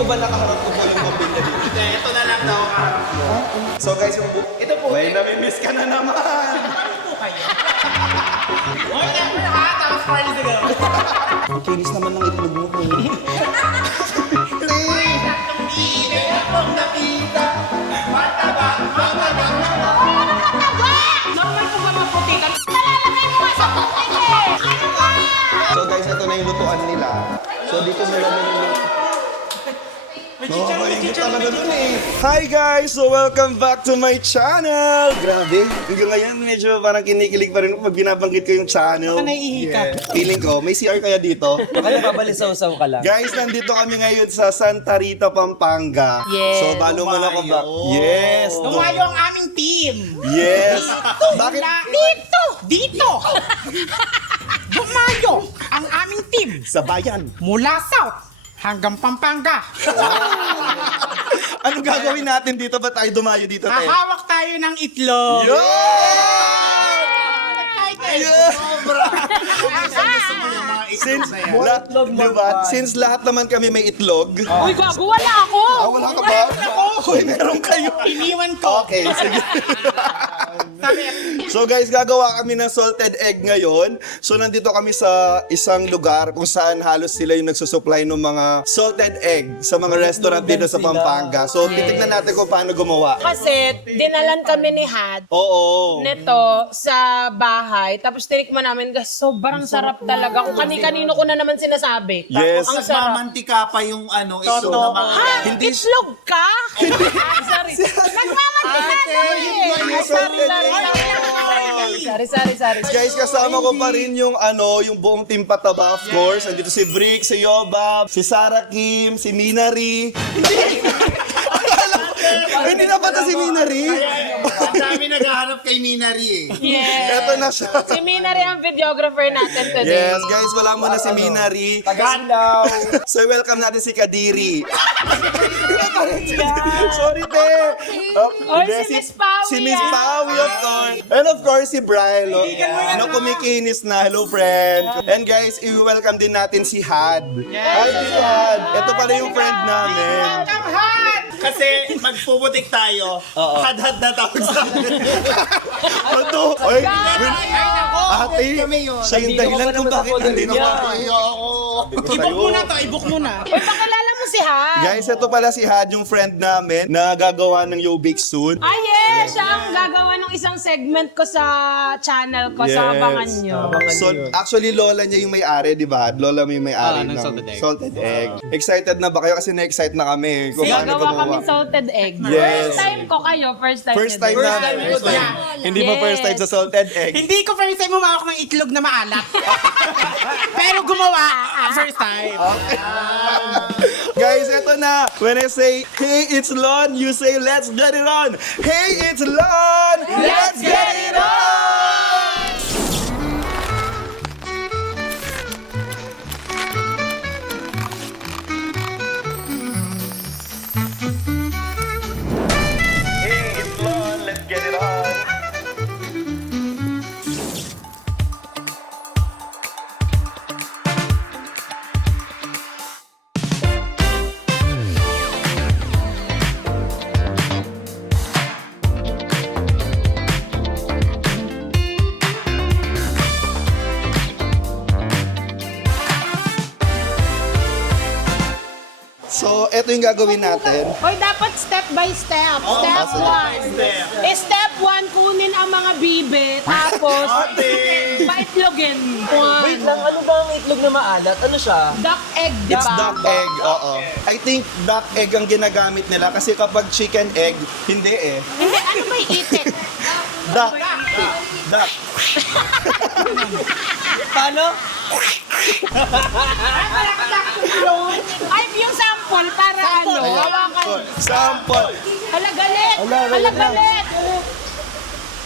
ko ba nakaharap ko po yung pamilya dito? Hindi, ito na lang daw kaharap mo. So guys, yung Ito po. may namimiss ka na naman. Ano po kayo? Oy, never ha! Tapos party to go. Ang kinis naman ng itlog mo po. Normal ko ba maputi ka? Nalalagay mo nga sa putik eh! Ano ba? So guys, ito na yung lutuan nila. So dito nila niluluto. Nakakaingit talaga dun eh. Hi guys! So welcome back to my channel! Grabe, hanggang ngayon medyo parang kinikilig pa rin pag binabanggit ko yung channel. Baka naiihi ka. Feeling ko, may CR kaya dito? Baka nababalisaw-saw ka lang. Guys, nandito kami ngayon sa Santa Rita, Pampanga. Yes. So, balo mo na ko ba? Yes. Tumayo ang aming team. Yes. Bakit? Dito! Dito! Dumayo ang aming team Sa bayan. mula South hanggang Pampanga. Anong gagawin natin dito? Ba tayo dumayo dito, te? Hahawak tayo ng itlog. Yo! Yeah. Since, since lahat naman kami may itlog. Uy, gago, wala ako! Wala ka ba? Uy, meron kayo. Iniwan ko. Okay, sige. Sabi, So guys, gagawa kami ng salted egg ngayon. So nandito kami sa isang lugar kung saan halos sila yung nagsusupply ng mga salted egg sa mga restaurant dito sa Pampanga. So titignan natin kung paano gumawa. Kasi dinalan kami ni Had Oo. neto sa bahay. Tapos tinikman namin, guys, sobrang sarap talaga. Kung kani-kanino ko na naman sinasabi. Yes. Ang sarap. Mamantika pa yung ano, ito Totoo. na mga... Ah, itlog ka? Sorry. Nagmamantika na eh. Sorry. Guys, kasama ko pa rin yung yung buong team Pataba, of course. Andito si Brick, si Yoba, si Sarah Kim, si Minari. Hindi na pata si Minari. Ang dami naghahanap kay Minari eh. Yes. Eto na siya. Si Mina rin ang videographer natin today. Yes, guys, wala mo na si Minari. Tagalaw. So, welcome natin si Kadiri. Sorry, te. Oy, Hindi, si Miss Pawi, Si Miss Pawi, of course. And of course, si Brian. No, kumikinis na. Hello, friend. And guys, i-welcome din natin si Had. Hi, Tito Had. Ito pala yung friend namin. welcome, Han! Kasi magpuputik tayo. Had-had na tawag sa akin. Ito. Oy, ate, kami yun. siya yung dahilan kung bakit nandito niya. ka. Ibok muna to, ibok muna. Uy, pakilala mo si Had. Guys, ito pala si Had, yung friend namin na gagawa ng Yo Bake soon. Ay, yes! Siya ang gagawa ng isang segment ko sa channel ko. So, abangan nyo. So, actually, lola niya yung may-ari, di ba? Lola mo yung may-ari ng ng salted egg. Excited na ba kayo? Kasi na-excite na kami kung paano Gagawa gumawa. kami salted egg. Yes. First time ko kayo. First time. First nyo time din. na. First time. Hindi mo Yes. first time sa salted egg. Hindi ko first time humawak ng itlog na maalat. Pero gumawa, first time. Guys, eto na. When I say, hey, it's Lon, you say, let's get it on. Hey, it's Lon! Let's get it on! Hey, it's Lon, let's get it on. So, eto yung gagawin natin. Hoy, dapat step by step. Step 1. Step 1, kunin ang mga bibe. Tapos, paitlogin. Wait lang, ano ba ang itlog na maalat? Ano siya? Duck egg, di It's ba? duck egg, oo. I think duck egg ang ginagamit nila kasi kapag chicken egg, hindi eh. Hindi, ano ba itik? Duck. Duck. Paano? Ay, yung sample para ano? Hawakan. Sample. Halagalit! Halagalit!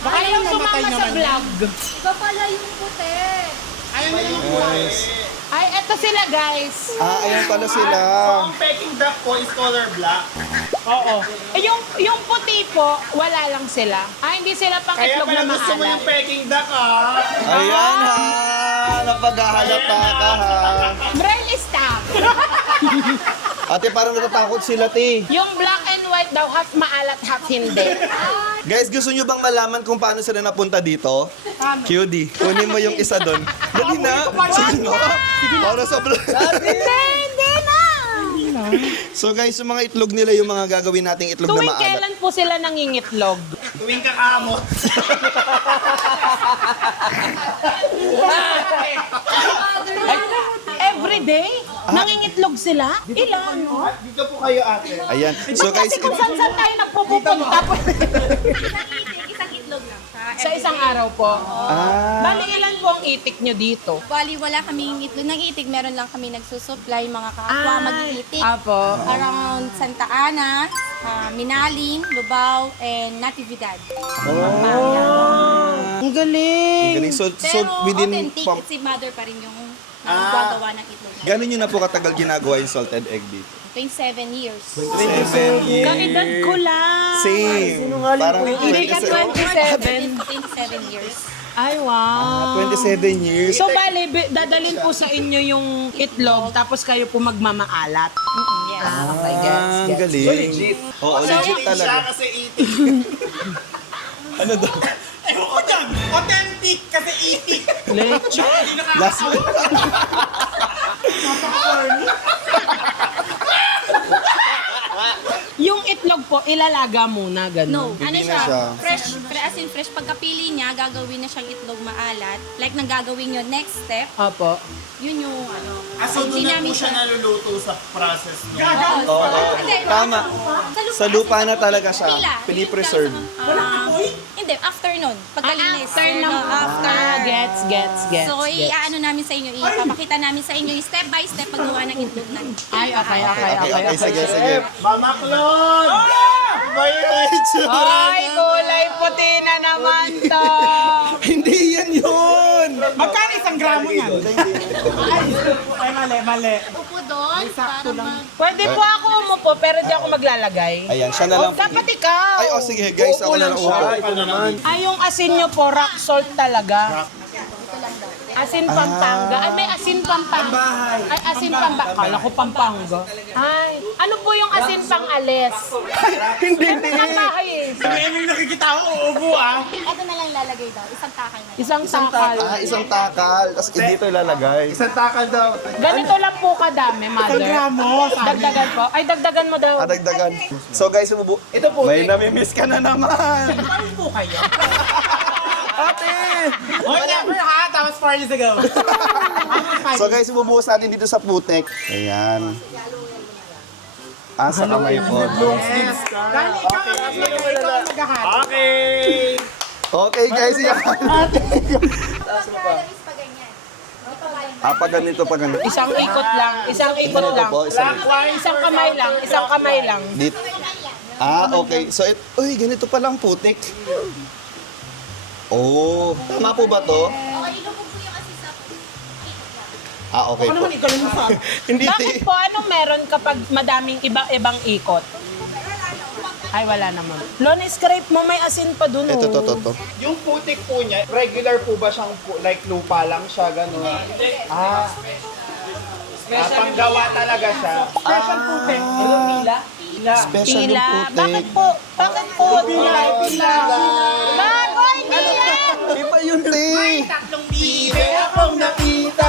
Baka Ayaw yung namatay sumama sa naman vlog. Ito pala yung puti. Ayun na yung kulay. Ay, eto sila guys. Ayan pala sila. So, ang Peking duck po is color black. Oo. Eh, yung puti po, wala lang sila. Ah, hindi sila pang Kaya itlog pala na gusto mo maalat. yung Peking duck, ah. Ayan ha. Napaghahalata ka ha. Braille stop. Ate, parang natatakot sila, te. Yung black and white daw, half maalat, half hindi. Guys, gusto nyo bang malaman kung paano sila napunta dito? QD, kunin mo yung isa doon. Dali na. Sige na. Para sa Hindi na. So guys, yung mga itlog nila, yung mga gagawin nating itlog na Tuwing maalat. kailan po sila nangingitlog? Tuwing kakamo. Every day? Nangingitlog sila? Ilan? No? Dito po kayo ate. Ayan. So guys, Kasi kung saan tayo nagpupunta po. Isang itlog lang siya. Sa isang araw po. ah, Bali, ilan po ang itik nyo dito? Bali, wala kaming itlog ng itik. Meron lang kami nagsusupply, mga kapwa mag-iitik. Apo. Around Santa Ana, Minaling, Lubao, and Natividad. Ang galing. galing. So Pero within, authentic, si mother pa rin yung gagawa ng itlog. gano'n nyo na po katagal ginagawa yung salted egg dito? 27 years. 7 years. Kaedad ko lang. Same. Parang Hindi ka 27. 27 years. Ay, wow. 27 years. So, bali, dadalhin po sa inyo yung itlog, tapos kayo po magmamaalat. Yes. Okay, gets, Ang gets. galing. Legit. Oo, legit Siya talaga. kasi itik. Ano daw? Ayoko dyan! Authentic kasi itik! Leche. Last one. Yung itlog po, ilalaga muna, No, gano'n. ano Hindi na siya, siya. fresh, as in fresh. Pagkapili niya, gagawin na siyang itlog maalat. Like, nang gagawin nyo next step, Opo. yun yung ano. So doon hindi na po namin siya naluluto sa process niya. Oo. Hindi, Tama. Sa lupa na talaga siya. Pila. Pinipreserve. Hindi, after nun. Pagkalinis. After So, nung after. Gets. So, iaano namin sa inyo, ipapakita namin sa inyo yung step by step paggawa ng itlog na. Ay, okay. Okay, sige, sige. Mama Claude! May itsura Ay, kulay puti na naman to. Hindi yan yun! Magkano isang gramo yan? Ay, mali. Upo doon, para mag... Pwede po ako umupo, pero di ako maglalagay. Ayan, siya na lang. Dapat ikaw. Ay, sige, guys, ako na lang upo. Ay, yung asin nyo po, rock salt talaga. Asin Pampanga. Ay, may asin Pampanga. Ay, asin Pampanga. Kala ko Pampanga. Ay, ano po yung asin pang-ales? Hindi. Ang bahay eh. May nakikita ako, uubo ah. Ito na lang ilalagay daw, isang takal na. Isang takal. Isang takal. Tapos dito ilalagay. Isang takal daw. Ganito lang po kadami, mother. Isang gramo, sabi. Dagdagan po. Ay, dagdagan mo daw. Adagdagan. So guys, ito po. May namimiss ka na naman. Ano po kayo? Ate! Oh, never ha! That was 4 years ago. So guys, ibubuhos natin dito sa putek. Ayan. Sa kamay po. Dali, ikaw ang maghahat. Okay! Okay guys, yan. Pagkalamis pa ganyan. Pag ganito, pag ganito. Isang ikot lang. Isang ikot Ganito lang. po, isang. Isang kamay lang. Isang kamay lang. Dito. Okay. So, uy, ganito palang putik. Oh, tama po ba to? Okay, ilubog mo yung asin sa Okay Ano po. naman ikaw lang sabi? Hindi, Bakit po? Anong meron kapag madaming iba-ibang ikot? Ay, wala naman. Lon, scrape mo, may asin pa dun. Ito, oh. to. Yung putik po niya, regular po ba siyang like lupa lang siya, gano'n? Panggawa talaga siya. Special putik. Special yung Pila. putik. Bakit po? Bakit po? Pila. Bagoy, pila! Iba yun, te. Tatlong bibe. May akong nakita,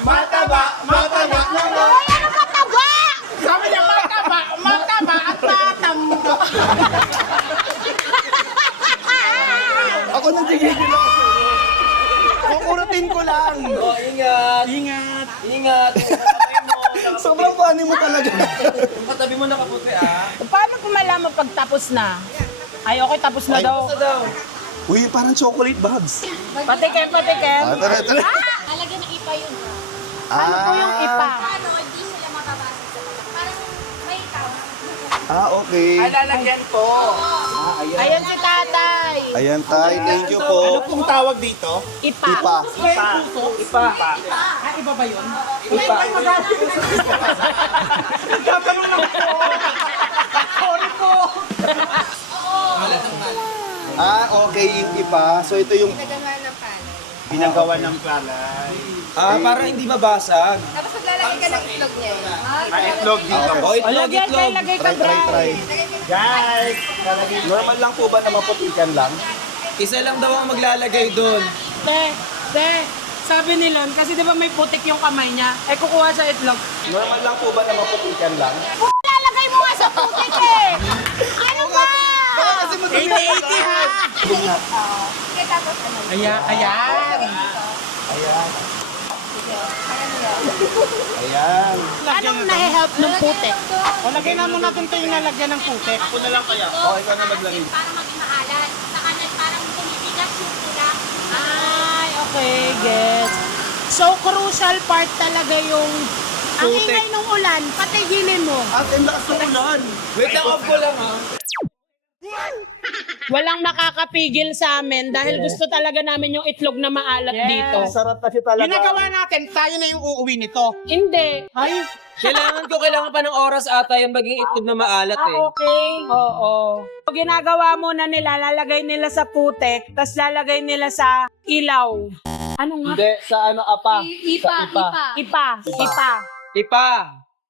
mataba na Ay, ano ka taba? Sabi niya, mataba at tatamba. Ako nang tigigil ako. Kukuratin ko lang. Oh, ingat! Ingat. Ingat! Katabi mo! Sobrang funny mo talaga. Yung katabi mo nakaputi ah! Paano po malaman pag tapos na? Ay, okay, tapos na Ay, daw. Basta daw! Uy, parang chocolate bugs. Patikim. Tara. Alagyan ng ipa yun. Ano po yung ipa? Paano, hindi sila makabasag sa tatak. Parang may tama. Okay. lalagyan po. Ayan si tatay. Ayan, tay. Thank you po. Ano pong tawag dito? Ipa. Ipa. Ah, iba ba yun? Okay, yung ipa. So ito yung Nagawa ng palay. Pinagawa ng palay. Para hindi mabasag. Tapos maglalagay ka ng itlog niya. Itlog dito. Lagay ka, Bray. Guys, Normal lang po ba na maputikan lang? Isa lang daw ang maglalagay doon. Te, sabi ni Lon, kasi di ba may putik yung kamay niya, kukuha sa itlog. Normal lang po ba na maputikan lang? Lalagay mo nga sa putik eh! Ano ba? 80-80 ha! Okay, tapos ano? Ayan. Ayan. Anong nahe-help ng putik? O, lagay na muna natin ito yung nalagyan ng putik. ako na lang kaya. Okay ka na maglagay. Para maging maalat. Sa kanan, parang tumibigas yung tula. Ay, okay, gets. So, crucial part talaga yung ang ingay ng ulan, patigilin mo. At ang lakas ng ulan. Wait lang, off ko lang ha. Walang makakapigil sa amin dahil gusto talaga namin yung itlog na maalat dito. Sarap kasi talaga. Ginagawa natin, tayo na yung uuwi nito. Hindi. Ay, Kailangan pa ng oras ata yung maging itlog na maalat eh. okay. Oo. So, ginagawa muna nila, lalagay nila sa putek, tapos lalagay nila sa ilaw. Ano nga? Hindi, sa ano, apa. Ipa. Ipa.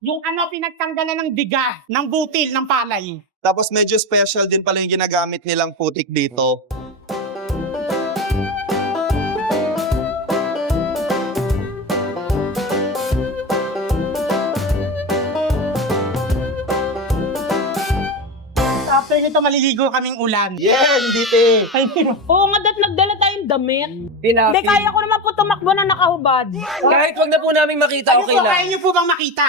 Yung ano, pinagtanggalan ng diga, ng butil, ng palay. Tapos medyo special din pala yung ginagamit nilang putik dito. After nito, maliligo kaming ulan. Yeah, hindi te. Oo nga, nagdala tayong damit. Hindi, kaya ko naman po tumakbo na nakahubad. Kahit wag na po namin makita, okay Kaya lang. niyo po bang makita?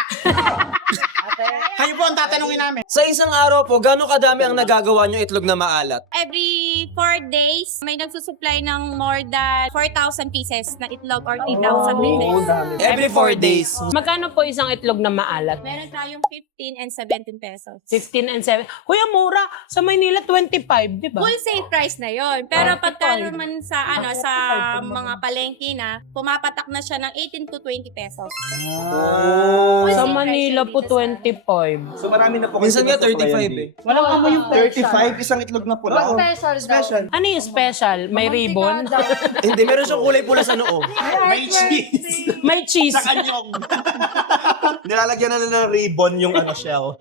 Kayo po ang tatanungin namin. Sa isang araw po, gano'ng kadami ang nagagawa nyo itlog na maalat? Every 4 days, may nagsusupply ng more than 4,000 pieces na itlog or 3,000 pieces. Every 4 days. Magkano po isang itlog na maalat? Meron tayong 15 and 17 pesos. 15 and 7. Kuya, mura. Sa Maynila, 25, di ba? Wholesale price na yon. Pero pagka naman sa sa mga palengke na, pumapatak na siya ng 18 to 20 pesos. Sa Manila po, 25. So marami na po. Minsan nga 35 eh. Walang amoy yung 35, isang itlog na pula. Special. Ano yung special? May ribbon? Hindi, meron siyang kulay pula sa noo. May cheese. May cheese. Sa kanyong. Nilalagyan na nila ng ribbon yung ano shell.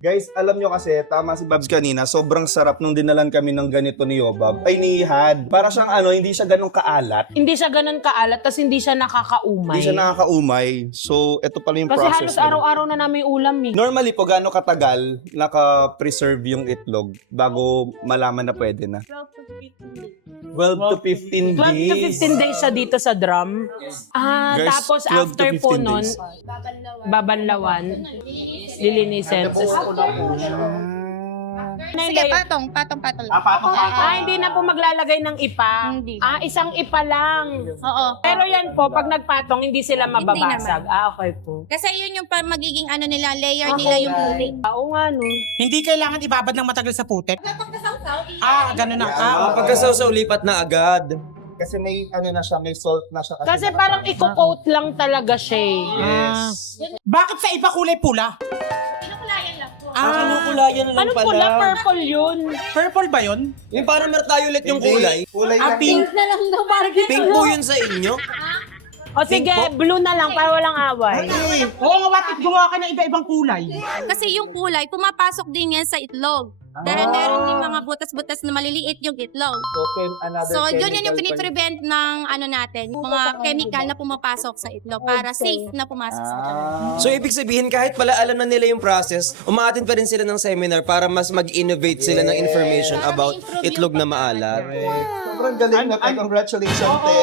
Guys, alam nyo kasi, tama si Babs kanina, sobrang sarap nung dinalan kami ng ganito ni Yobab. Ay, ni Had. Para siyang ano, hindi siya ganun kaalat. Hindi siya ganun kaalat, tas hindi siya nakakaumay. Hindi siya nakakaumay. So, ito pala yung Kasi process. halos nila. araw-araw na namin ulam eh. Normally po, gaano katagal naka-preserve yung itlog bago malaman na pwede na? 12 to 15 12 to days. 15 days siya dito sa drum. Guys, Tapos 12 to after 15 po nun, days. babanlawan, lilinisin. Sige, patong lang. Hindi na po maglalagay ng ipa. Hindi. Isang ipa lang. Oo. Pero yan po, pag nagpatong, hindi sila mababasag. naman. Okay po. Kasi yun yung magiging ano nila, layer nila yung putik. Oo nga no. Hindi kailangan ibabad ng matagal sa putik. Ganun na. Pagkasaw-saw, lipat na agad. Kasi may ano na siya, may salt na siya. Kasi parang i-coat lang talaga siya eh. Yes. Bakit sa iba kulay pula? Pinakulayan lang po. Kinukulayan na lang Anong pala. pula? Purple yun. Purple ba yun? Yung parang mertayolet yung kulay. Kulay na. Pink. Na lang daw, parang Pink po yun sa inyo. O sige, blue na lang para walang away. Oo nga, bakit gumawa ka ng iba-ibang kulay? Kasi yung kulay, pumapasok din yan sa itlog. Dahil meron din mga butas-butas na maliliit yung itlog. So, yun yung piniprevent ng ano natin, mga chemical na pumapasok sa itlog para safe na pumasok sa itlog. So, ibig sabihin, kahit pala alam na nila yung process, umaattend pa rin sila ng seminar para mas mag-innovate sila ng information Para about ma-improve itlog yung na maalat. Sobrang galing na. Congratulations, te.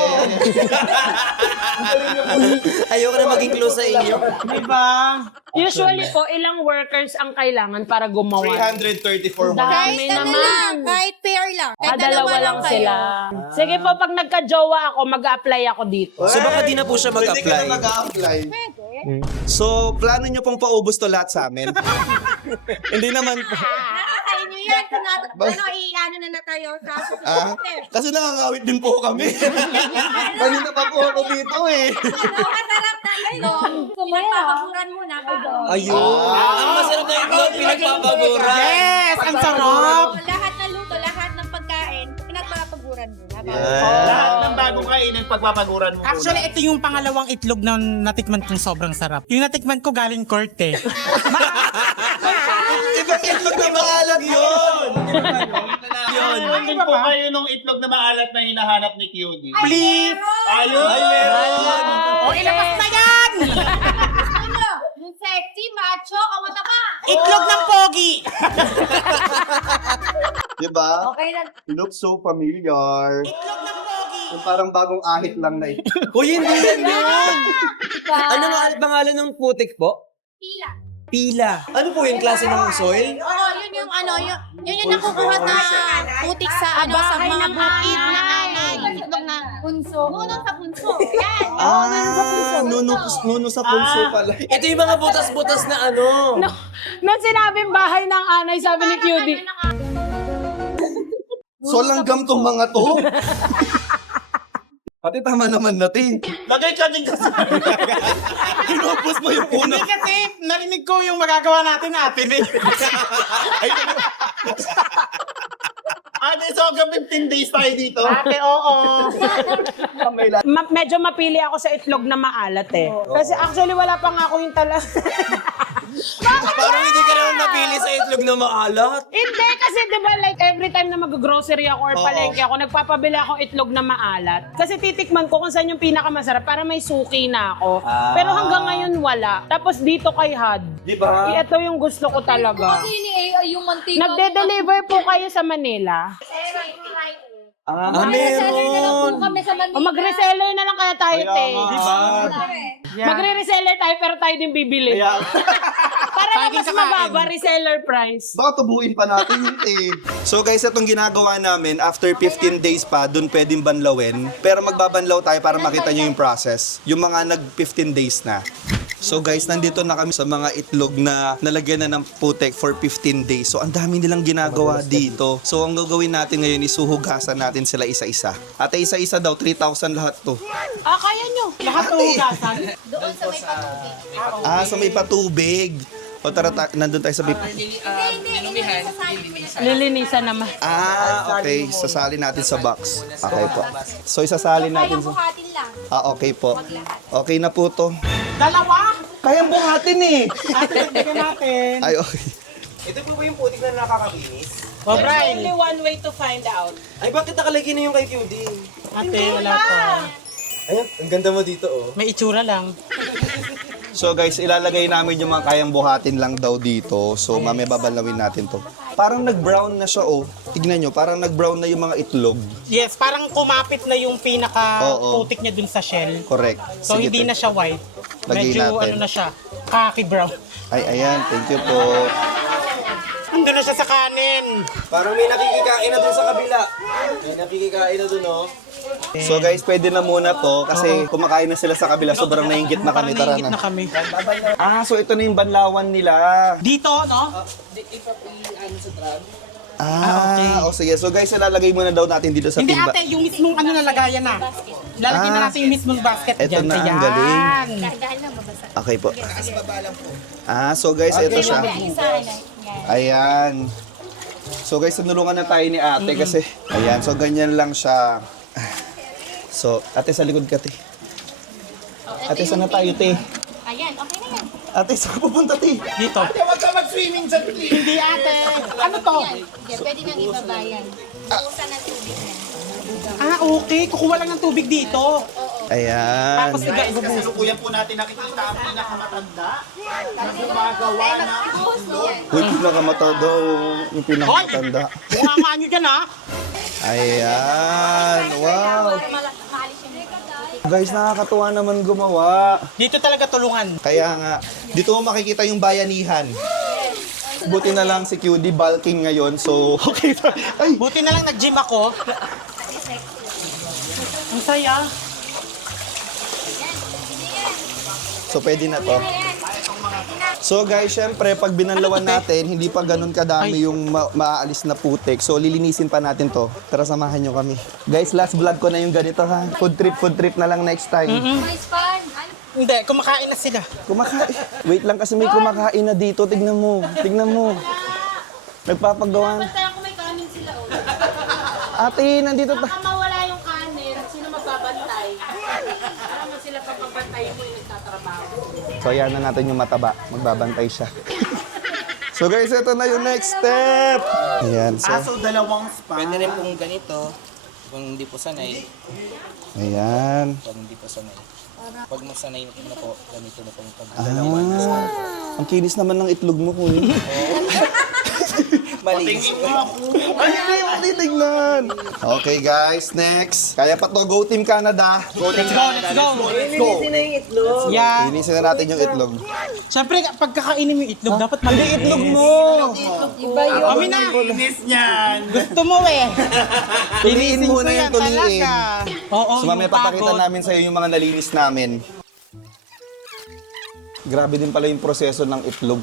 Ayoko na maging close sa inyo. Diba? Usually po, ilang workers ang kailangan para gumawa? 334 Dami Kahit ano naman. lang, kahit pair lang. Kahit Dalawa lang kayo. sila. Sige po, pag nagka-jowa ako, mag-a-apply ako dito. So, baka di na po siya Pwede ka mag-apply. na mag-a-apply. So, plano nyo pong paubos to lahat sa amin? Hindi naman po. Nakakain nyo yan. Ano na tayo sa Kasi nakangawit din po kami. Kanina pa po ako dito eh. masarap na itlog. Kung magpapaguran mo na. Ayun. Ang masarap na itlog, pinagpapaguran. Yes! Ang sarap! Lahat na luto, lahat ng pagkain, pinagpapaguran mo na Lahat ng bagong kainin, pagpapaguran mo. Actually, ito yung pangalawang itlog na natikman kong sobrang sarap. Yung natikman ko galing court eh. Ibang itlog na maalat yun! Ayun po kayo nung itlog na maalat na hinahanap ni QD. Please! Ayun! Ay, meron! O, ilabas na yan! Ano? Yung sexy, macho, o mataba? Itlog ng pogi! Diba? Okay lang. Looks so familiar. Itlog ng pogi! Yung parang bagong ahit lang na ito. Uy, hindi yan yun! Ano nga pangalan ng putik po? Pila. Pila. Ano po yung klase ng soil? Oo, yun yung ano, yun yung nakukuha na putik sa ano, sa mga bukid na anay. Itlog na punso. Nuno sa punso. Yan. Nuno sa punso pala. Ito yung mga butas-butas na ano. Nung sinabing bahay ng anay, sabi ni QD. So langgam tong mga to. Ate, tama naman natin. Lagay ka din kasi. Kinopos mo yung puno. Hindi kasi narinig ko yung magagawa natin eh. Ate, so hanggang 15 days tayo dito. Ate, oo. Medyo mapili ako sa itlog na maalat eh. Kasi actually wala pa nga ako yung Parang hindi ka naman napili sa itlog na maalat. Hindi kasi 'di ba like every time na mag-grocery ako or palengke ako, nagpapabili ako itlog na maalat. Kasi titikman ko kung saan yung pinakamasarap para may suki na ako. Pero hanggang ngayon wala. Tapos dito kay Had. Di ba? Ito yung gusto ko talaga. Yung mantika. Nagde-deliver po kayo sa Manila. Meron. O mag-reseller na lang kaya tayo, te. Diba? Magre-reseller tayo pero tayo din bibili. Para na mas mababa, reseller price. Baka tubuin pa natin yun eh. So guys, itong ginagawa namin, after 15 days pa, dun pwedeng banlawin. Pero magbabanlaw tayo para makita nyo yung process. Yung mga nag 15 days na. So guys, nandito na kami sa mga itlog na nalagyan na ng putek for 15 days. So ang dami nilang ginagawa dito. So ang gagawin natin ngayon is huhugasan natin sila isa-isa. At isa-isa daw, 3,000 lahat to. Kaya nyo. Lahat hugasan. Doon sa may patubig. Sa may patubig. O tara, nandun tayo sa may... Hindi. Sasali mo na. Lilinisan naman. Okay. Sasali natin sa box. Okay po. So isasalin natin Kayang buhatin lang. Okay po. Okay na po to. Dalawa! Kayang buhatin eh. Ate, bigyan natin. Ay, okay. Ito po ba yung putik na nakakakinis? O, Brian. Only one way to find out. Ay, bakit nakalagay na yung kay QD? Ate, wala pa. Ayan, ang ganda mo dito oh. May itsura lang. So guys, ilalagay namin yung mga kayang buhatin lang daw dito. So mamaya babalawin natin to. Parang nag-brown na siya oh. Tignan nyo, parang nag-brown na yung mga itlog. Yes, parang kumapit na yung Oo. pinaka-putik niya dun sa shell. Correct. So, Sige, hindi te. na siya white. Lagay Medyo natin. ano na siya, khaki brown. Ay, ayan. Thank you po. Andun na siya sa kanin. Parang may nakikikain na dun sa kabila. May nakikikain na dun oh. So guys, pwede na muna to kasi kumakain na sila sa kabila. Sobrang nainggit na kami. Parang Tara naingit na na. kami. So ito na yung banlawan nila. Dito, no? O sige. So guys, ilalagay muna daw natin dito sa Hindi timba. ate, yung mismong ano nalagayan na. Lalagyan na natin yung mismong basket Eto dyan. na, ang Ayan. galing. Dahil na mabasa. Okay po. So guys, ito siya. Isa na. Ayan. So guys, tinulungan na tayo ni ate kasi, ayan, so ganyan lang siya. So, ate sa likod ka, te. Ate, saan na tayo, te? Ayan, okay na yan. Ate, saan ka pupunta, te? Dito. Huwag ka mag-swimming sa tubig. Hindi ate. Ano to? Yan, pwede nang ibabayan. Uusan ng tubig na. Okay. Kukuha lang ng tubig dito. Ayan. Tapos ibubuhos. Kasalukuyan po natin nakikita ang pinakamatanda na gumagawa ng itlog. Uy, pinakamata daw. Yung pinakamatanda. Mukha nga nyo dyan ha. Ayan. Wow. Maalis yung Guys, nakakatuwa naman gumawa. Dito talaga tulungan. Kaya nga, dito mo makikita yung bayanihan. Buti na lang si QD bulking ngayon, so okay. Ay, Buti na lang nag-gym ako. Ang saya. so pwede na to. So guys, syempre pag binanlawan natin, hindi pa ganun kadami yung maaalis na putik. So lilinisin pa natin to. Tara, samahan nyo kami. Guys, last vlog ko na yung ganito ha. Food trip na lang next time. Nice fun. Hindi, kumakain na sila. Kumakain. Wait lang kasi may kumakain na dito. Tignan mo. Nagpapagawa. Kaya kung may kanin sila, Ate, nandito ta. mawala yung So, ayan na natin yung mataba. Magbabantay siya. So guys, ito na yung next step. Ayan, so. So, dalawang spa. Pwede rin pong ganito. Kung hindi po sanay, Ayan. pag hindi po sanay. Pag mo sanay na po, ganito na pong pag Ang kinis naman ng itlog mo, kuya. malinis. Ay, hindi mo titignan. Okay, guys, next. Kaya pa to, Go Team Canada. Let's go! Yeah. Linisin na natin yung itlog. Siyempre, pagkakainin mo yung itlog, dapat maliit itlog mo. Kami na. Linis niyan. Gusto mo eh. Tuliin muna ko yung yan tuliin. talaga. Oo, So mamaya yung papakita pagod. namin sa'yo yung mga nalinis namin. Grabe din pala yung proseso ng itlog.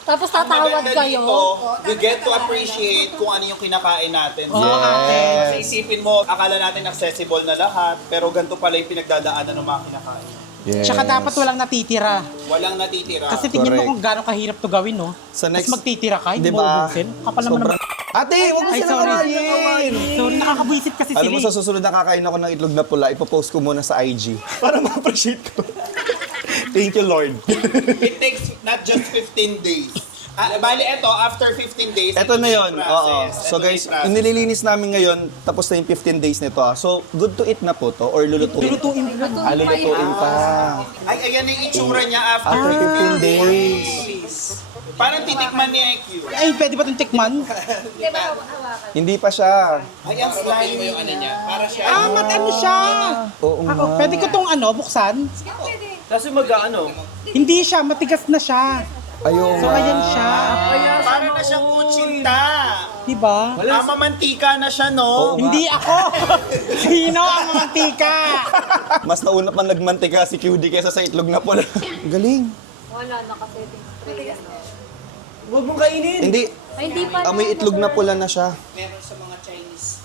Tapos tatawad kayo. You get to appreciate kung ano yung kinakain natin. Yes. Kasi isipin mo, akala natin accessible na lahat, pero ganito pala yung pinagdadaanan ng mga kinakain. Yes. Tsaka dapat walang natitira. Walang natitira. Kasi tingnan mo Correct. kung gaano kahirap to gawin, no? Sa next- Tapos magtitira ka, hindi mo Diba? ubusin. Kapal naman naman. Ate, huwag mo Ay, sila sorry. kawain. Sorry, nakakabuisit kasi Alam sila. mo, sa susunod na kakain ako ng itlog na pula, ipopost ko muna sa IG. Para ma-appreciate ko. Thank you, Lord. It takes not just 15 days. Bali, eto, after 15 days, Ito na yon. Oo. process. So Ito guys, yung process. nililinis namin ngayon, tapos na yung 15 days nito. So, good to eat na po to or lulutuin? Lulutuin pa. Ay, ayan yung itsura niya after After 15 days. Parang titikman ni IQ. Ay, pwede ba itong tikman? Hindi pa siya. Ay, ang slimy yung ano niya. Para siya. Ano siya? Oo nga. Pwede ko tong buksan? Kasi mag-ano, Hindi siya, matigas na siya. Ayaw So, nga. ayan siya. Parang na siyang kutsinta. Diba? Mamantika na siya, no? Hindi ako. Sino ang mantika? Mas nauna pa nagmantika si QD kaysa sa itlog na pula. Galing. huwag mong kainin. Hindi. Ay, hindi pa. Amoy itlog na pula na siya. Meron sa mga Chinese.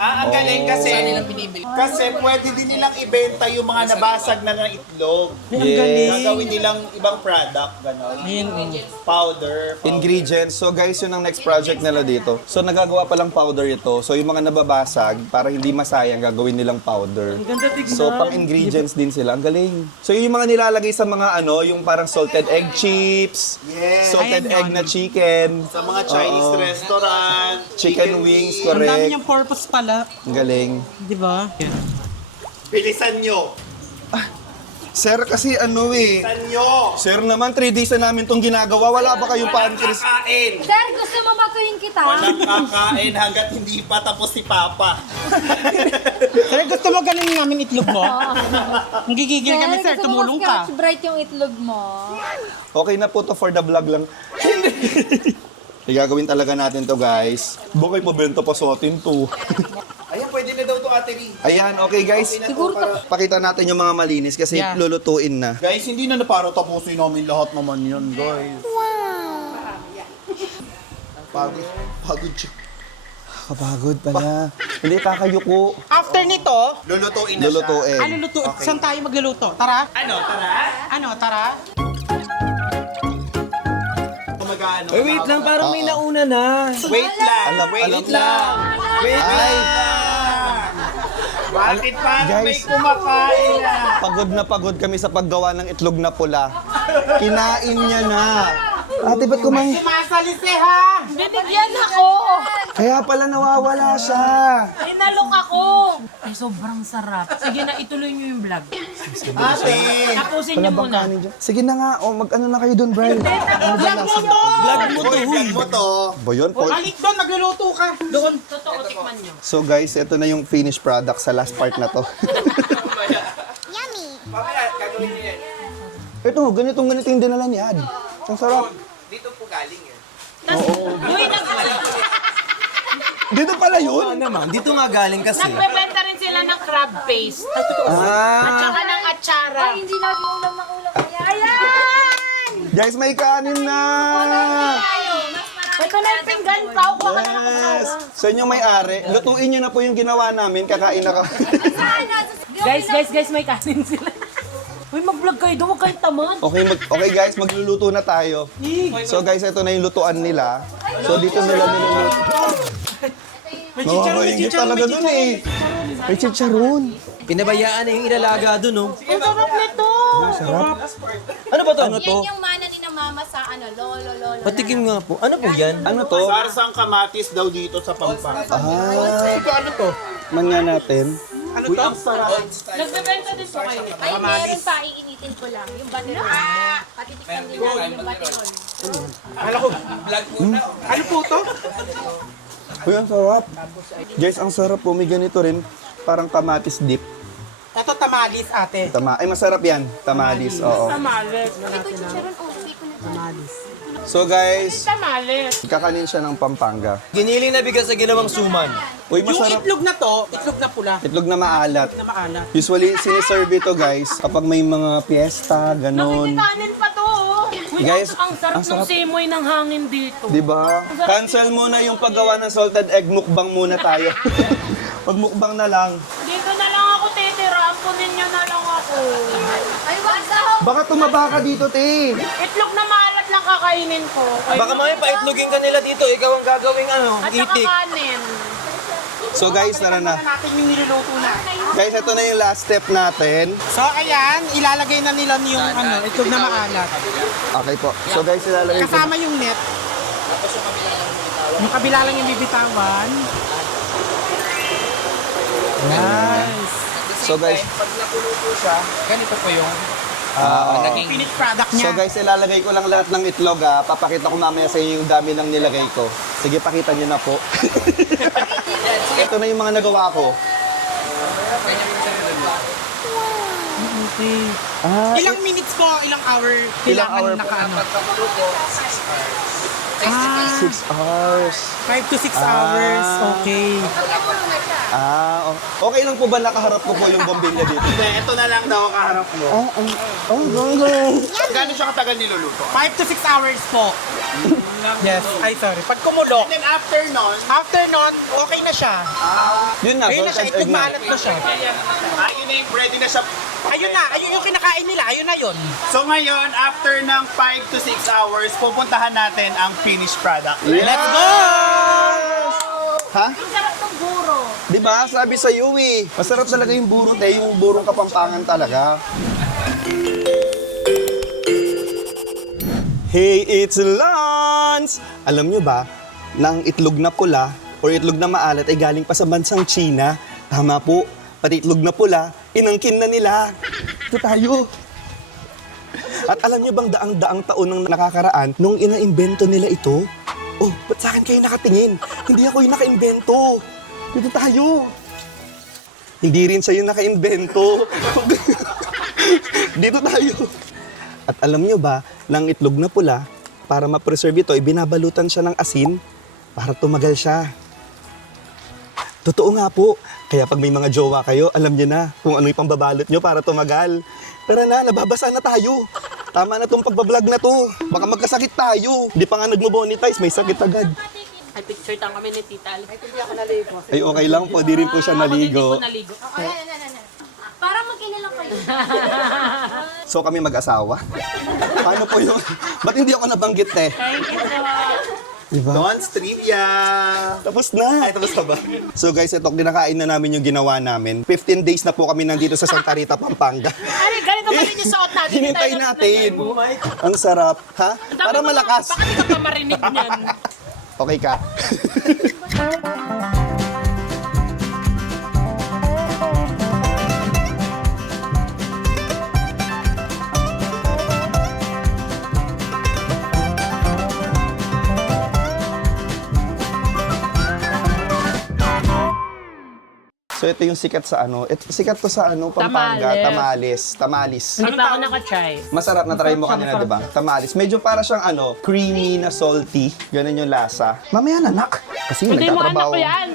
Ang galing kasi. Kasi pwede din nilang ibenta yung mga nabasag na ng itlog. Ang galing. Gagawin nilang ibang product, gano'n. Ayun. Powder. Ingredients. So guys, yun ang next project nila dito. So nagagawa pa lang powder ito. So yung mga nababasag, para hindi masayang, gagawin nilang powder. So pang ingredients din sila. Ang galing. So yun yung mga nilalagay sa mga yung parang salted egg chips, Yes. salted Ayan egg yun. na chicken, Sa mga Chinese restaurant. chicken wings, Ang dami correct. niyang purpose pala. Ang galing. Diba? Bilisan nyo. Sir, kasi Bilisan nyo. Sir naman, 3 days na namin itong ginagawa. Wala ba kayong Walang pancreas? kakain. Sir, gusto mo matuyin kita? Walang kakain hanggat hindi pa tapos si Papa. Sir, gusto mo ganin namin itlog mo? Ang gigigil kami, sir. gusto mo Tumulong ka. Scotch Brite yung itlog mo. Okay na po to for the vlog lang. Gagawin talaga natin to, guys. Bukay pa bento pa sa atin to. Ayan, pwede na daw to, Ate Ri. Ayan, okay guys. Siguro Pakita natin yung mga malinis kasi Yeah. lulutuin na. Guys, hindi na para tapusin namin lahat naman yan, guys. Pagod. Pagod siya. Kapagod pala. Hindi, kakayuko. After nito, Lulutuin na siya. Lulutuin. luluto. Saan tayo magluluto? Tara. Ano, tara? Tara. Mag-ano? Ay, wait lang, parang may nauna na. Wait lang. Alam lang. Wait Ay, Bakit parang may Guys. kumakain na? pagod kami sa paggawa ng itlog na pula. Kinain niya na. Ate, ba't kumang... Sumasalisi ha! Binigyan ako! Kaya pala nawawala siya. Inalok ako! Ay, sobrang sarap. Sige na, ituloy niyo yung vlog. Ate! Tapusin Wala niyo bang muna. kanin dyan? Sige na nga, mag-ano na kayo dun, Brian. Vlog mo to! Vlog mo to. Ba yun po? Balik doon, nagluluto ka. Doon. Totoo, tikman niyo. So guys, ito na yung finished product sa last part na to. Mamaya, gagawin niyo yan. Ito, ganito yung dinala ni Ad. Ang sarap. Dito po galing eh. Dito pala yun? naman, dito nga galing kasi. Nagbebenta rin sila ng crab paste. Ah. Tsaka ng atsara. Ay, hindi lagi ulam ng ulam. Ayan! Guys, may kanin na! Ito na yung pinggan pa. Kuha ka na ng Yes! Sa inyo may-ari, lutuin nyo na po yung ginawa namin, kakain na ka. Guys, may kanin sila. Uy, mag-vlog kayo doon, huwag kayong tamad. Okay guys, magluluto na tayo. So guys, ito na yung lutuan nila. So dito nila niluluto. Nakakaingit talaga dun eh. May chicharon. Pinabayaan na yung ilalaga dun, no? Ang sarap nito. Ano ba to? Ano Yan yung mana ni na mama sa lolo. Patikim nga po. Ano po yan? Ano to? Sarsang kamatis daw dito sa Pampanga. Ano to? Manya natin. Uy, ang sarap. Nagbebenta din po kayo. Ay, meron pa, iinitin ko lang. Yung baterol. Patitikman din namin yung baterol. Ano po to? Uy, ang sarap. Guys, ang sarap po. May ganito rin. Parang kamatis dip. Ito tamalis, ate. Ay, masarap yan. Tamalis, oo. Tamales. Ito, chicharon. Oh, bigay ko na to. So guys, Tamales. kakanin siya ng Pampanga. Giniling na bigas sa ginawang suman. Uy, Yung masarap. itlog na to, itlog na pula, Itlog na maalat. na maalat. Usually, siniserve ito guys kapag may mga piyesta, ganon. Nakikikanin pa to. Uy, Guys, ang sarap ang sarap. ng simoy ng hangin dito. Di ba? Cancel muna yung paggawa ng salted egg. Mukbang muna tayo. Pagmukbang na lang. Dito na lang ako titira. Ampunin niyo na lang ako. Ay, wag na. Baka tumaba ka dito, te. Itlog na maalat lang kakainin ko. Baka mga paitlogin ka nila dito. Ikaw ang gagawing At saka itik. kanin. So guys, tara na. Natin yung niluluto na. Guys, ito na yung last step natin. So ayan, ilalagay na nila yung itlog na maalat. Okay po. So guys, ilalagay ko. Kasama yung net. Yung kabila lang yung bibitawan. Nice. So guys, Ganito po yung finished product niya. so guys, ilalagay ko lang lahat ng itlog ah. Papakita ko mamaya sa inyo yung dami ng nilagay ko. Sige, pakita nyo na po. Ito na yung mga nagawa ko. Ilang minutes po, ilang hour Ilang kailangan hour? nakaano? 6 hours. 5 to 6 hours. Okay. Okay lang po ba nakaharap ko po yung bombilya dito? Hindi, ito na lang daw ang kaharap mo. Gano'n siya katagal niluluto? 5 to 6 hours po. Yes. Ay, sorry. Pag kumulo, And then after nun, okay na siya. Yun na, Ayun na siya, salted egg itlog na. maalat na siya. ayun na yung ready na siya. Ayun na, ayun yung kinakain nila. Ayun na yun. So ngayon, after ng 5 to 6 hours, pupuntahan natin ang finished product. Let's go! Ha? Ang sarap ng guro. Di ba? Sabi sa iyo eh. Masarap talaga yung burong yung burong Kapampangan talaga. Hey, it's lunch! Alam nyo ba, na ang itlog na pula or itlog na maalat ay galing pa sa bansang China. Tama po, pati itlog na pula, inangkin na nila. Ito tayo. At alam nyo bang daang-daang taon nang nakakaraan nung ina-imbento nila ito? Oh, ba't sa akin kayo nakatingin? Hindi ako yung naka-imbento. Dito tayo. Hindi rin siya yung naka-imbento. Dito tayo. At alam nyo ba, ng itlog na pula, para ma-preserve ito, ibinabalutan siya ng asin para tumagal siya. Totoo nga po. Kaya pag may mga jowa kayo, alam nyo na kung ano yung pambabalot nyo para tumagal. Tara na, nababasa na tayo. Tama na tong pagbablog na to. Baka magkasakit tayo. Di pa nga nagmo-monetize, may sakit agad. Ay, picture tang kami ni Tita Alice. Ay, okay lang po. Di rin po siya naligo. Naligo. Para mag-inala kayo. So kami mag-asawa? Paano po yun? Ba't hindi ako nabanggit eh? Thank you po. Diba? Don's Trivia! Tapos na. Ay, tapos na ba? So guys, ito, kinakain na namin yung ginawa namin. 15 days na po kami nandito sa Santa Rita, Pampanga. Ay, ganito ba rin yung suot natin? Hinintay natin. Ang sarap. Ha? Para malakas. Baka di ka pa marinig niyan. Okay ka. So ito yung sikat sa ano. Sikat to sa ano, Pampanga. Tamales. Tamalis. Hindi pa ako nakatry. Masarap na try mo kanina, di ba? Tamalis. Medyo para siyang ano, creamy na salty. Ganun yung lasa. Mamaya na, nak. Kasi Hindi mo anak nagtatrabaho. ko yan.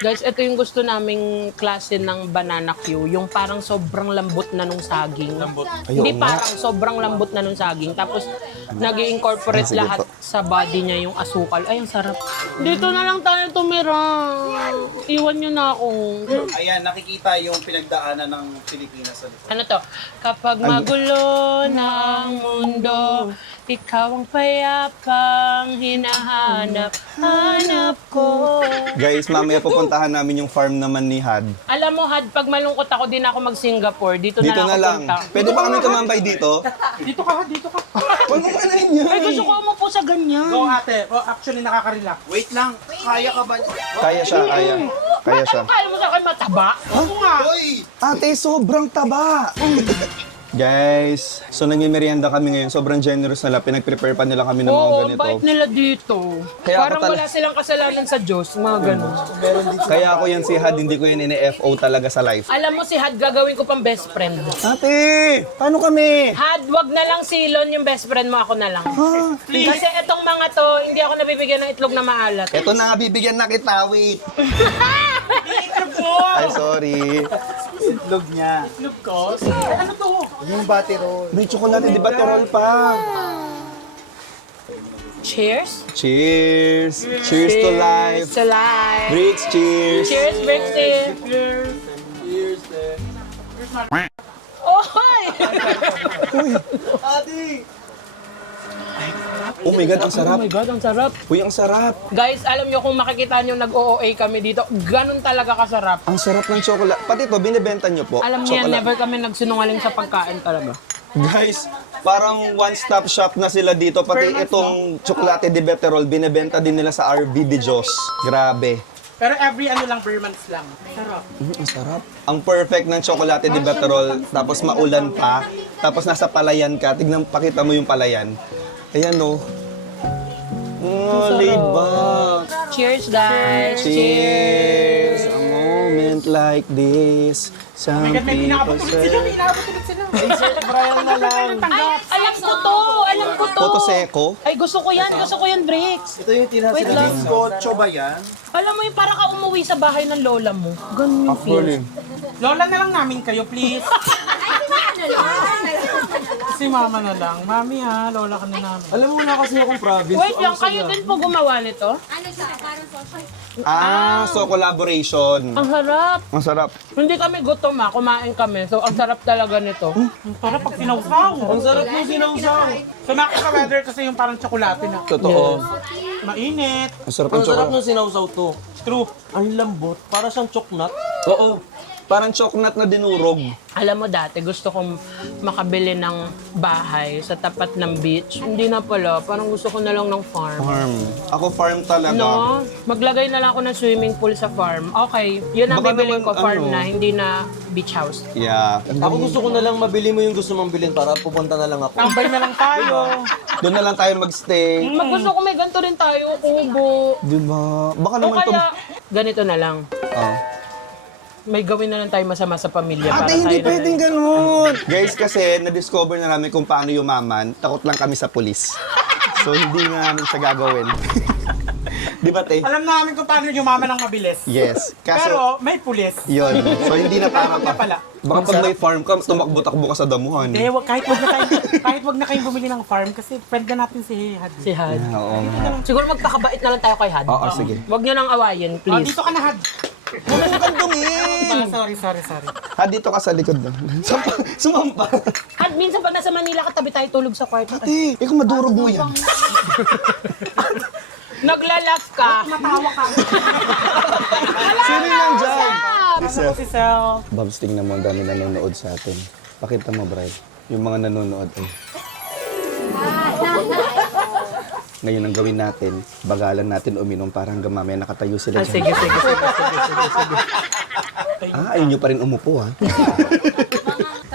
Guys, ito yung gusto naming klase ng banana Q. Yung parang sobrang lambot na nung saging. Ay, Hindi oo nga. parang sobrang lambot na nung saging. Tapos nag-i-incorporate Sige lahat po. sa body niya yung asukal. Ay, ang sarap. Dito na lang tayo tumira. Iwan niyo na ako. Ayan, nakikita yung pinagdaanan ng Pilipinas sa likod. Ano to? Kapag magulo na ang mundo, Ikaw ang payapang hinahanap ko. Guys, mamaya pupuntahan namin yung farm naman ni Had. Alam mo, Had, pag malungkot ako, din ako mag-Singapore. Dito Dito na na lang. ako punta. Pwede ba kami tumambay dito? Dito ka, dito ka. Huwag mo manahin yan. Ay, gusto ko umupo sa ganyan. Go ate. Oh, actually, nakaka-relax. Wait lang, kaya ka ba? Kaya siya, kaya. Kaya siya. Ano kaya mo sa akin mataba? Oo nga. Hoy! Ate, sobrang taba! Guys, so nangimerienda kami ngayon. Sobrang generous nila. Pinag-prepare pa nila kami ng mga Oo, ganito. bait nila dito. Kaya Parang ako wala silang kasalanan sa Diyos, mga ganun. Kaya ako yan si Had, hindi ko yan ini-FO talaga sa life. Alam mo si Had, gagawin ko pang best friend. Ate, paano kami? Had, wag na lang silon yung best friend mo, ako na lang. Kasi etong mga to, hindi ako nabibigyan ng itlog na maalat. Eto na nga, bibigyan na kita. Wait. Ay, sorry. Itlog niya. Itlog ko. Ano to? Yung batty roll. May tsokolate, di ba terol pa? Cheers. Cheers. Cheers to life. To life. Bricks, cheers. Cheers, Brixie. Oy! Oh my God, ang sarap. Oh my God, ang sarap. Uy, ang sarap. Guys, alam nyo kung makikita nyo nag-OOA kami dito, ganun talaga kasarap. Ang sarap ng chocolate. Pati to, binibenta nyo po. Alam niyo yan, Chocolate. never kami nagsinungaling sa pagkain talaga. Guys, parang one-stop shop na sila dito. Pati itong chocolate de Beterol, binibenta din nila sa RB de Diyos. Grabe. Pero every ano lang, per months lang. Sarap. Ang sarap. Ang perfect ng chocolate de Beterol, tapos maulan pa, tapos nasa palayan ka. Tignan, pakita mo yung palayan. Ayan o. Oh, laid back. Cheers, guys. Cheers. A moment like this. Some May people pinakapag ulit sila, may say... inabot ulit sila. Brian na lang. Ay, alam ko to. Alam ko to. Photo seco. Ay, gusto ko yan. Gusto ko yan, Bricks. Ito yung tinasa Wait lang. Scotcho ba yan? Alam mo yung para ka umuwi sa bahay ng lola mo. Ganun yung feel. Lola na lang namin kayo, please. Si mama na lang. Mami ha, lola ka na namin. Alam mo na kasi akong province. Wait lang, kayo din po gumawa nito? Ah, so collaboration. Ang harap. Ang sarap. Hindi kami gutom kumain kami. So, ang sarap talaga nito. Ang sarap pag sinawsaw. Ang sarap ng sinawsaw. So nakaka-weather kasi yung parang tsokolate na. Totoo. Mainit. Ang sarap Ang ng sarap chocolate. ng sinawsaw to. True. Ang lambot. Para siyang choknat. Oo. Parang chocolate na dinurog. Alam mo dati, gusto kong makabili ng bahay sa tapat ng beach. Hindi na pala. Parang gusto ko na lang ng farm. Farm. Ako farm talaga. No? Maglagay na lang ako ng swimming pool sa farm. Okay, yun ang Baka bibiling naman, ko, farm ano? na, hindi na beach house. Yeah. Ako gusto ko na lang mabili mo yung gusto mong bilhin para pupunta na lang ako. Tambay na lang tayo. Doon na lang tayo magstay. Gusto ko may ganito rin tayo, kubo. Diba? Baka O naman ito... kaya, ganito na lang. Ah. May gawin na lang tayo masama sa pamilya para Ate, hindi tayo pwedeng ganun. Guys, kasi na-discover na namin kung paano yumaman. Takot lang kami sa pulis. So, hindi na namin siya gagawin. Di ba, te? Alam namin kung paano yumaman ng mabilis. Yes. Kaso, Pero may pulis. yun. So, hindi na para Wala pa. pala. Baka pag may farm ka, tumakbo-takbo ka sa damuhan. Eh, kahit wag na kayong bumili ng farm kasi friend na natin si Had. Si Had. Oo nga. Siguro magpakabait na lang tayo kay Had. Oo, sige. Huwag niyo nang awayin, Oh, please. dito ka na, Had. Huwag mo gandungin! Sorry. Ha, dito ka sa likod doon. Sumampa. Had, minsan pag nasa Manila ka, tabi tayo tulog sa kwarto. Ate, ikaw madurog mo yan. Naglalaf ka. Matawa ka. Sino yan dyan? Ano si Sel? Babs, tingnan mo, ang dami nanonood sa atin. Pakita mo, Bri. Yung mga nanonood. Ay. Ngayon ang gawin natin, bagalan natin uminom para hanggang mamaya nakatayo sila dyan. Sige. Ah, ayun nyo pa rin umupo, ha?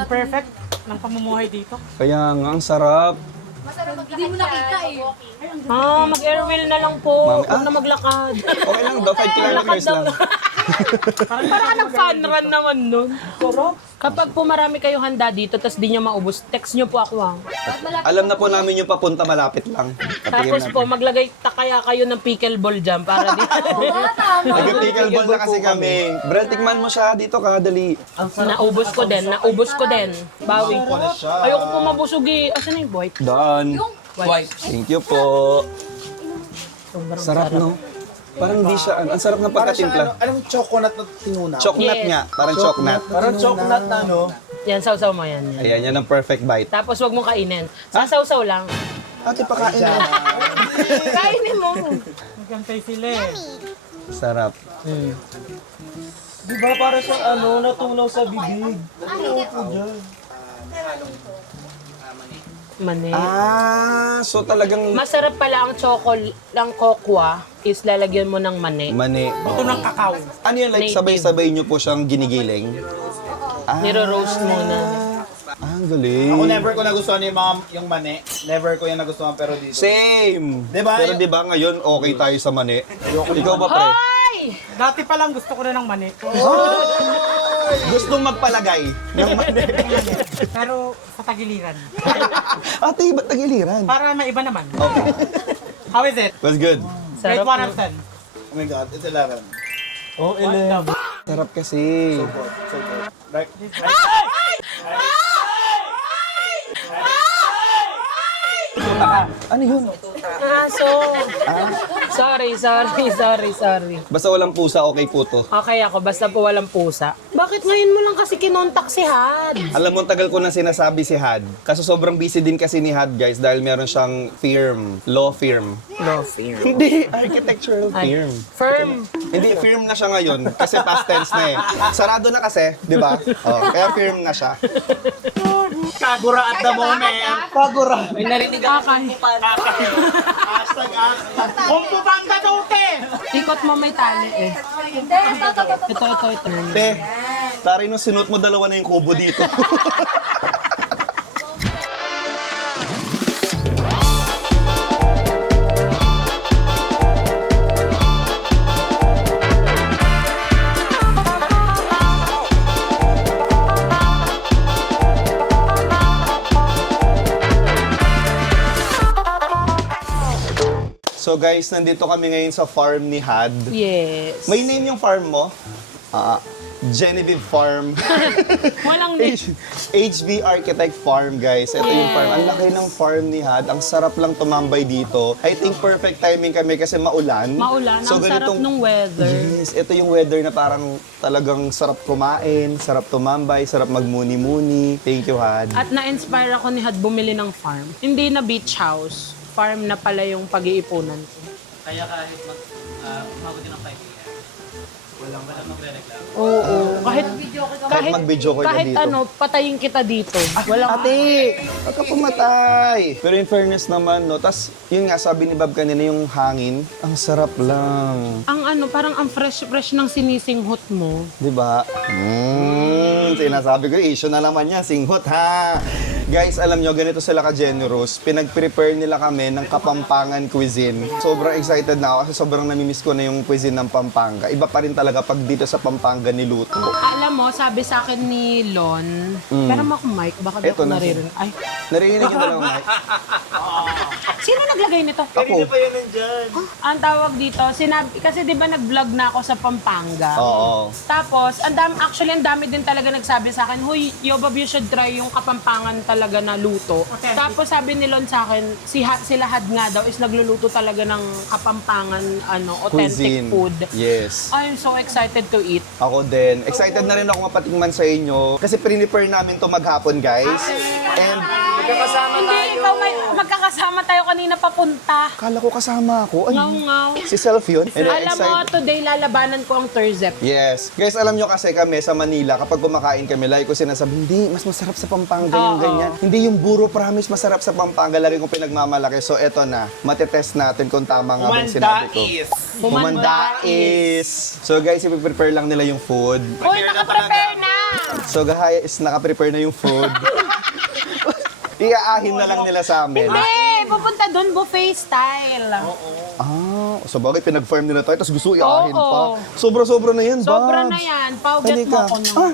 Perfect ng pamumuhay dito. Kaya nga, ang sarap. Mag-airwheel na lang po. Mami, Huwag na maglakad. Okay lang daw, 5 kilometers lang. Parang ka nag-fun run naman nun. Kapag po marami kayong handa dito, tapos di nyo maubos, text nyo po ako Alam na po namin yung papunta, malapit lang. Tapos po, maglagay kaya kayo ng pickleball dyan para di Nag-pickleball na kasi kami. Brel, tikman mo siya. Dito ka, dali. naubos ko din. Bawi. Ayoko po mabusog eh. Asan na yung white? Done. White. Thank you po. Sobrang Sarap, no? Parang di siya, ang sarap ng pagkatimpla. Anong chocolate na tinunaw? Choknat Yes. nga, parang choknat. Parang choknat na, no? Yan, sausaw mo yan. Ayan, yan ang perfect bite. Tapos wag mong kainin. Sasawsaw lang. Ate, pakain mo. Kainin mo. Magantay sila eh. Sarap. Di ba para sa natunaw sa bibig? Ano po dyan? Mani. So talagang Masarap pala ang ang kokwa is lalagyan mo ng mani. mani. Ito ng kakao. Ano yun, like Native. sabay-sabay nyo po siyang ginigiling? Niro-roast muna. Ang galing. Ako never ko nagustuhan yung mani. Never ko yung nagustuhan pero dito. Same. Diba? Pero di ba ngayon okay tayo sa mani? Ikaw ba, pre? Hoy! Dati pa lang gusto ko na ng mani. Gustong magpalagay ng mani. Pero sa tagiliran. Ate, ba't tagiliran? Para may iba naman. Okay. How is it? Was good. Rate Sarap 1 out of 10. Oh my God, it's 11. Oh, 11. Sarap kasi. So good. Like, Ano yun? Aso. Sorry. Basta walang pusa, okay po to. Okay ako, basta po walang pusa. Bakit ngayon mo lang kasi kinontak si Had? Alam mo, tagal ko na sinasabi si Had. Kaso sobrang busy din kasi ni Had, guys, dahil meron siyang firm. Law firm. No fear. Hindi, architectural firm. Firm. Hindi, firm na siya ngayon kasi past tense na eh. Sarado na kasi, di ba? Oh, kaya firm na siya. Kagura at the moment. Pagura. May narinig ako. Hashtag. Kung pupanda daw, te! Ikot mo may tali eh. Ito. Te, tari nung sinuot mo, dalawa na yung kubo dito. So guys, nandito kami ngayon sa farm ni Had. Yes. May name yung farm mo? Genevieve Farm. Walang name. HB Architect Farm, guys. Ito yung farm. Ang laki ng farm ni Had. Ang sarap lang tumambay dito. I think perfect timing kami kasi maulan. Maulan. Ang sarap nung weather. Yes, ito yung weather na parang talagang sarap kumain, sarap tumambay, sarap magmuni-muni. Thank you, Had. At na-inspire ako ni Had bumili ng farm. Hindi na beach house. Farm na pala yung pag-iipunan ko. Kaya kahit umabot din ng 5 years, walang magre-reklamo. Oo. Kahit mag-video ko kahit dito. patayin kita dito. Walang Ate, wag ka pumatay. Pero in fairness naman, no, tas yun nga, sabi ni Bob kanina, yung hangin, ang sarap lang. ang parang ang fresh ng sinisinghot mo. Di ba? Sinasabi ko, issue na naman yan, singhot ha. Guys, alam nyo, ganito sila ka-generous. Pinag-prepare nila kami ng Kapampangan cuisine. Sobrang excited na ako kasi sobrang namimiss ko na yung cuisine ng Pampanga. Iba pa rin talaga pag dito sa Pampanga niluto. Alam mo, sabi sa akin ni Lon, pero mo akong mic, baka di Eto ako na. naririnig. Ay, Narinig yung dalawang mic? sino naglagay nito? Ako. Ang tawag dito, sinabi, kasi di ba nag-vlog na ako sa Pampanga? Oo. Tapos, ang dami din talaga nagsabi sa akin, "Huy, Yobab, you should try yung Kapampangan talaga na luto." Tapos sabi ni Lon sa akin, sila Had nga daw is nagluluto talaga ng Kapampangan authentic Cuisine. food. Yes. I'm so excited to eat. Ako din. Excited na rin ako mapatingman sa inyo. Kasi prepare namin to maghapon, guys. And Hindi, ikaw magkakasama tayo kanina papunta. akala ko kasama ako. Ay, Ngaw-ngaw. si Self yun. And Alam mo, today lalabanan ko ang Turzep. Yes. Guys, alam nyo kasi kami sa Manila, kapag kumakain kami, lagi ko sinasabi, hindi, mas masarap sa Pampanga yung Oo. ganyan. Hindi yung buro, promise, masarap sa Pampanga. Lagi kong pinagmamalaki. So, eto na. Matetest natin kung tama nga ba yung sinabi ko. Humandais. So, guys, ipiprepare lang nila yung food. Uy, nakaprepare na! So, guys, nakaprepare na yung food. Iaahin na lang nila sa amin. Hindi, pupunta doon buffet style. So bagay, pinag-farm nila tayo, tapos gusto iahin Oo. pa. Sobra-sobra na yan, Sobra Babs. na yan. Paugat mo Halika. ako ng...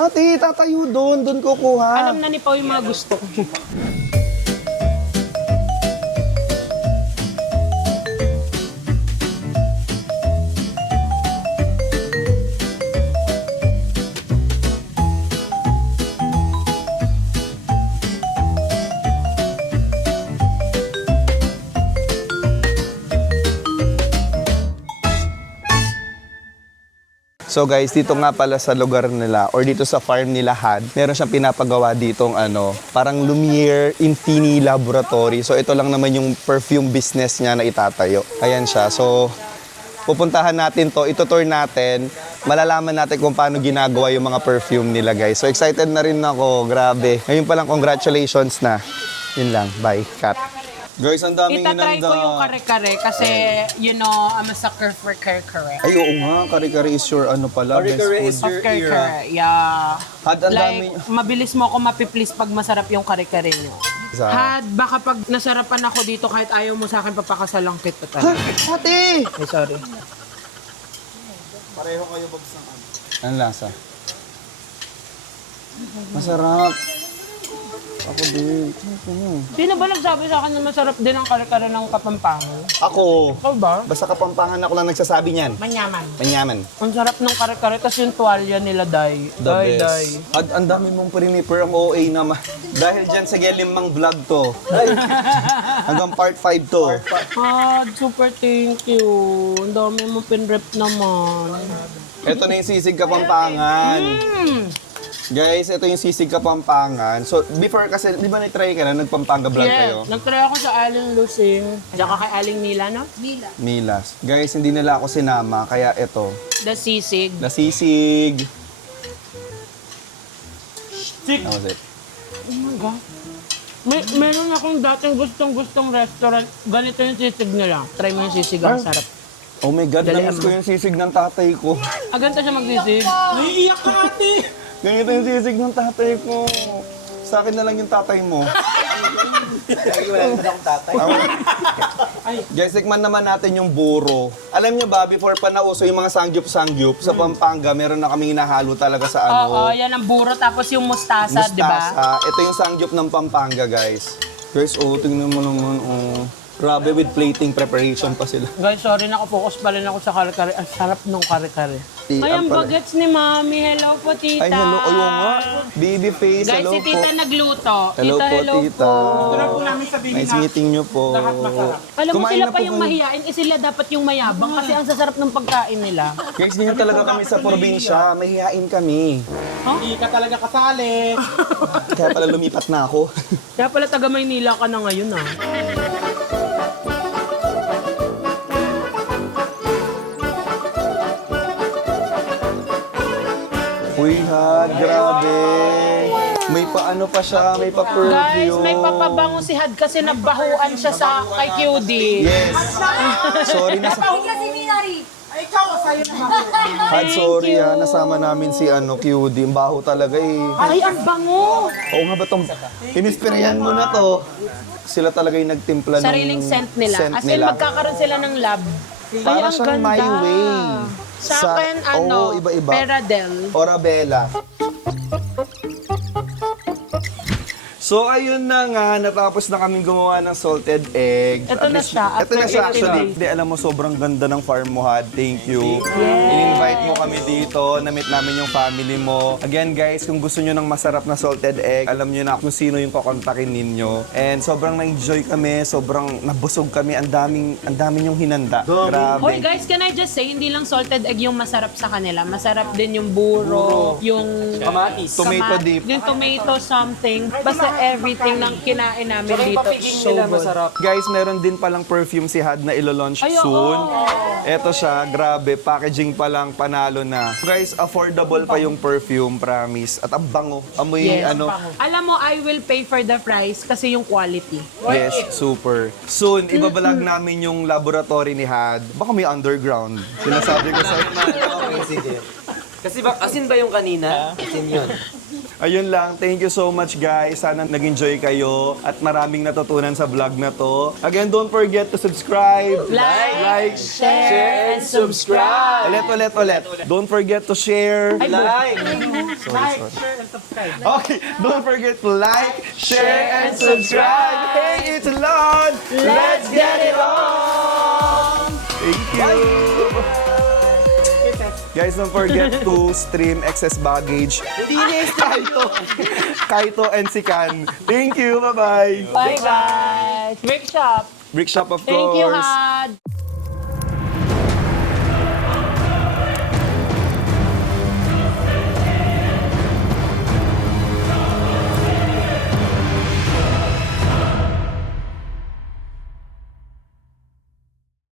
Ate, tatayo doon kukuha. Alam na ni Pao yung mga gusto ko. So guys, dito nga pala sa lugar nila or dito sa farm nila Had, meron siyang pinapagawa ditong parang Lumiere Infini Laboratory. So ito lang naman yung perfume business niya na itatayo. Ayan siya. So pupuntahan natin to, itutour natin, malalaman natin kung paano ginagawa yung mga perfume nila guys. So excited na rin ako, grabe. Ngayon pa lang, congratulations na. Yun lang, bye, cut. Guys, ang daming Itatry hinanda. ko yung kare-kare kasi, you know, I'm a sucker for kare-kare. Ay, oo nga, kare-kare is your pala, best Kare-kare food. is Of your kare-kare, yeah. Had, ang Like, dami. mabilis mo ako mapiplease pag masarap yung kare-kare nyo. Sa- Had, baka pag nasarapan ako dito kahit ayaw mo sa akin, papakasalang kita talaga. Ate! Ay, sorry. Ang lasa? Masarap. Ako din. Sino ba nagsabi sa akin na masarap din ang kare-kare ng Kapampangan? Ako. Ikaw ba? Basta Kapampangan ako lang nagsasabi niyan. Manyaman. Manyaman. Ang sarap ng kare-kare, tas yung tuwalya nila, Day. The Day, best. Day. At ang dami mong priniper ang OA naman. Dahil dyan sa Gelimang vlog to. Hanggang part 5 to. Super thank you. Ang dami mo pinrep naman. Ito na yung sisig Kapampangan. Guys, ito yung sisig Kapampangan. So, before kasi, di ba na-try ka na? Nagpampanga vlog kayo? Yes, nag-try ako sa Aling Lusing. Tsaka kay Aling Mila, no? Milas. Guys, hindi nila ako sinama, kaya ito. The sisig. Nasisig. That was it. Oh my God. Meron akong dating gustong-gustong restaurant. Ganito yung sisig nila. Try mo yung sisig, ang sarap. Oh my God, Dali, namiss ko yung sisig ng tatay ko. Ganito siya magsisig. Naiiyak ka, ate. Ganito yung sisig ng tatay ko. Sa akin na lang yung tatay mo. Guys, tikman naman natin yung buro. Alam nyo ba, before pa nauso yung mga sangyup-sangyup, sa Pampanga, meron na kaming inahalo talaga sa Oo, yan ang buro. Tapos yung mustasa, di ba? mustasa. Ito yung sangyup ng Pampanga, guys. Guys, tingnan mo naman, Grabe, with plating preparation pa sila. Guys, sorry, nakafocus pa rin ako sa kare-kare. Ang sarap nung kare-kare. Ang Ay, ang pala. bagets ni Mami. Hello po, tita. Ay, hello. Ayun nga. Baby face, Guys, hello si po. tita nagluto. Hello tita, po, hello tita. po. Sarap po namin sabihin Nice na meeting nyo po. lahat masarap. Alam mo, Kumain sila na pa po yung kayo. mahihain. Sila dapat yung mayabang kasi ang sasarap ng pagkain nila. Guys, ganyan talaga kami sa probinsya. Mahihain kami. Hindi ka talaga kasali. Kaya pala lumipat na ako. Kaya pala taga Maynila ka na ngayon, ah. Uy, Had, grabe. May paano pa siya, may pa-perfume. Guys, may papabango si Had kasi nabahuan siya sa kay QD. Yes. Sorry na sa... Ay, ikaw, sa'yo naman. Had, sorry ha, nasama namin si QD. Ang baho talaga eh. Ay, ang bango! Oo nga ba itong... Inispirayan mo na to. Sila talaga yung nagtimpla ng Sariling scent nila. As in, magkakaroon sila ng lab. Ay, Para ang siyang ganda. My Way. Sa akin, iba-iba. Peradel. Orabella. So, ayun na nga, natapos na kaming gumawa ng salted egg. Ito At na least- siya, Ito na after siya 50 actually. days. Hindi, alam mo, sobrang ganda ng farm mo, Had. Thank you. In-invite mo kami dito, na-meet namin yung family mo. Again, guys, kung gusto nyo ng masarap na salted egg, alam nyo na kung sino yung kukontakin ninyo. And sobrang na-enjoy kami, sobrang nabusog kami. Ang daming yung hinanda. Grabe. Hoy guys, can I just say, hindi lang salted egg yung masarap sa kanila. Masarap din yung buro, yung Kamatis. Tomato dip. yung tomato something. Basta everything ng kinain namin dito. So nila good. masarap. Guys, meron din palang perfume si Had na ilo-launch Ay, oo. soon. Eto siya, grabe, packaging pa lang, panalo na. Guys, affordable pa yung perfume, promise. At ang bango, amoy Yes. ano. Alam mo, I will pay for the price kasi yung quality. Yes, super. Soon, ibabalag namin yung laboratory ni Had. Baka may underground. Sinasabi ko sa'yo. Kasi asin ba yung kanina? Asin yun. Ayun lang, thank you so much guys. Sana nag-enjoy kayo at maraming natutunan sa vlog na to. Again, don't forget to subscribe, Like, Share and subscribe! Ulit. Don't forget to share. Like! Okay, don't forget to like, share, and subscribe. Hey, it's Lon! Let's get it on! Thank you! Guys, don't forget to stream Excess Baggage. Kaito and Sikan. Thank you, bye-bye! bye guys. Break shop. Brick Shop, of Thank you, course. Had.